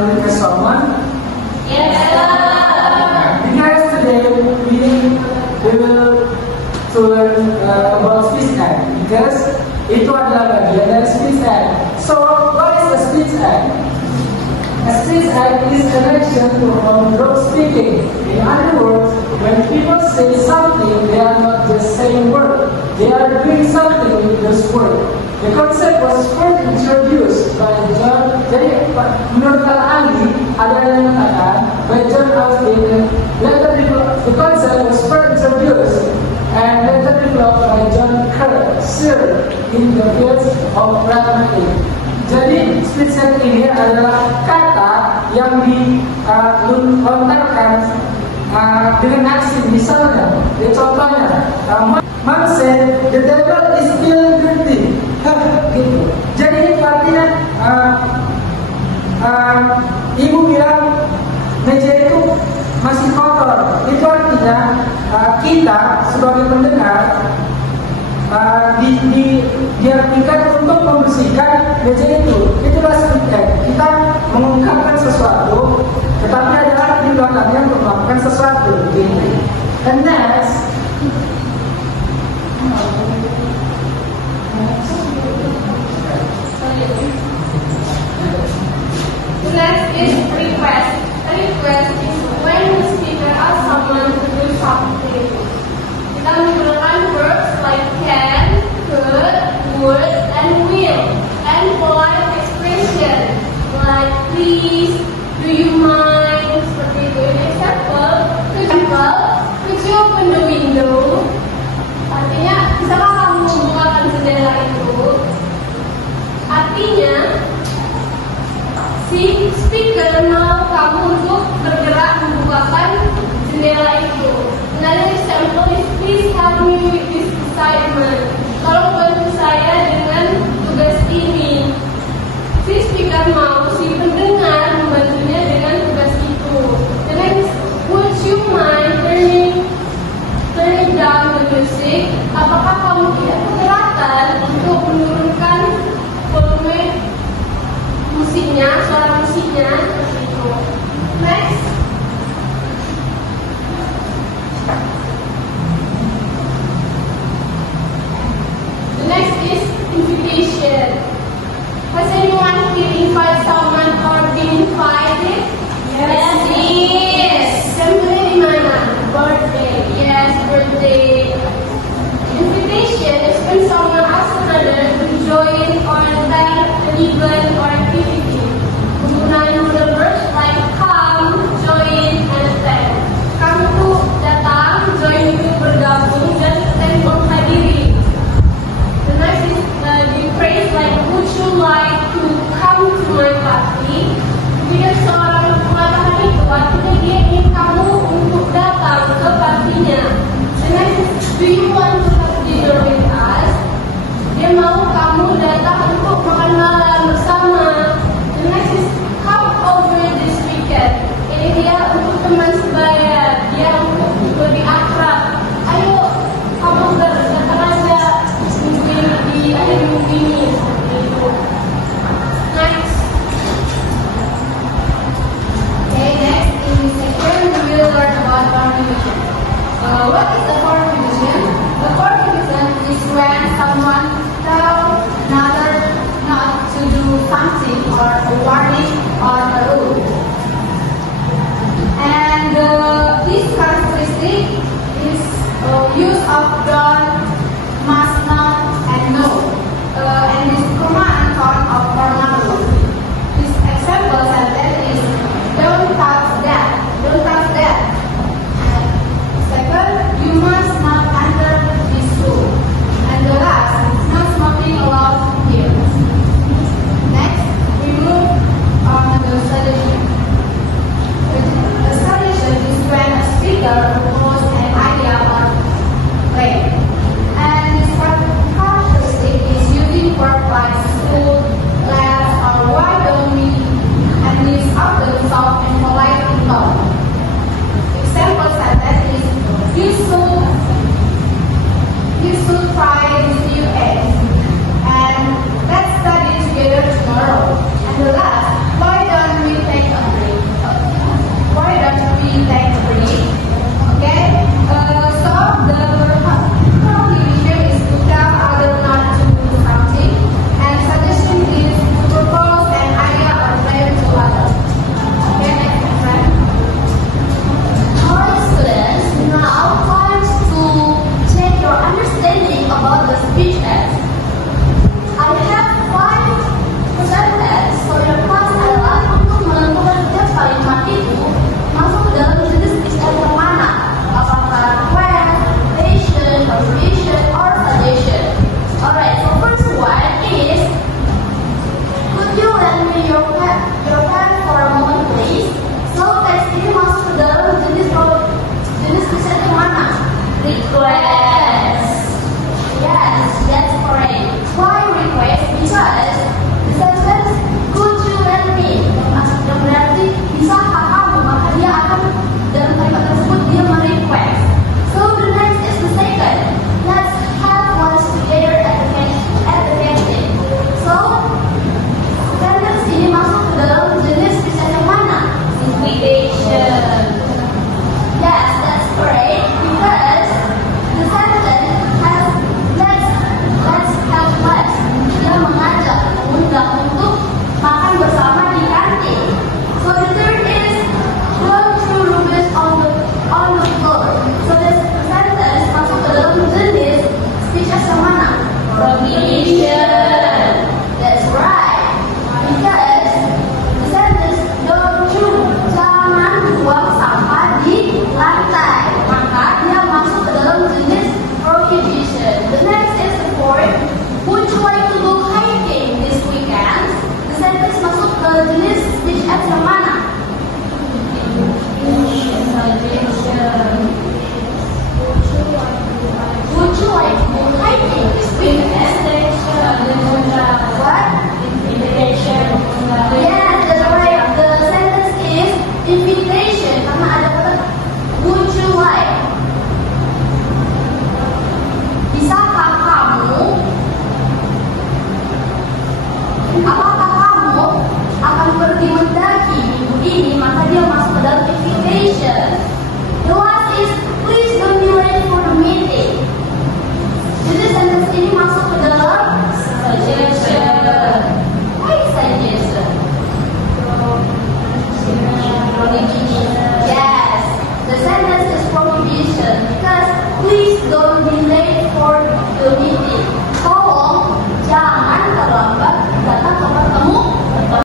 can request someone? Yes, sir. Because today we will to learn about speech act. Because itu adalah bagian dari speech act. So what is a speech act? A speech act is an action to control speaking. In other words, when people say something, they are not just saying words. They are doing something with those words. The concept was first introduced by John. Jadi menurut Ali ada yang mengatakan by John Austin. The concept was first introduced and later developed by John Searle in the field of pragmatic. Jadi speech act ini adalah kata yang dilontarkan dengan aksi. Misalnya, contohnya, Mom said the devil is still dirty. Gitu. Jadi artinya ibu bilang meja itu masih kotor. Itu artinya kita sebagai pendengar diartikan untuk membersihkan meja itu. Itulah speech act. Kita mengungkapkan sesuatu, tetapi ada arti di belakangnya untuk melakukan sesuatu. Gitu. And next, Next is request. A request is when the speaker asks someone to do something. Kita menggunakan verbs like can, could, would, and will, and polite expression like please, do you mind, seperti itu. In example, could you open the window? Artinya, bisakah kamu membukakan jendela itu? Artinya, si speaker mau kamu untuk bergerak membukakan jendela itu. Another example is please help me with this assignment. Tolong bantu saya dengan tugas ini. Si speaker mau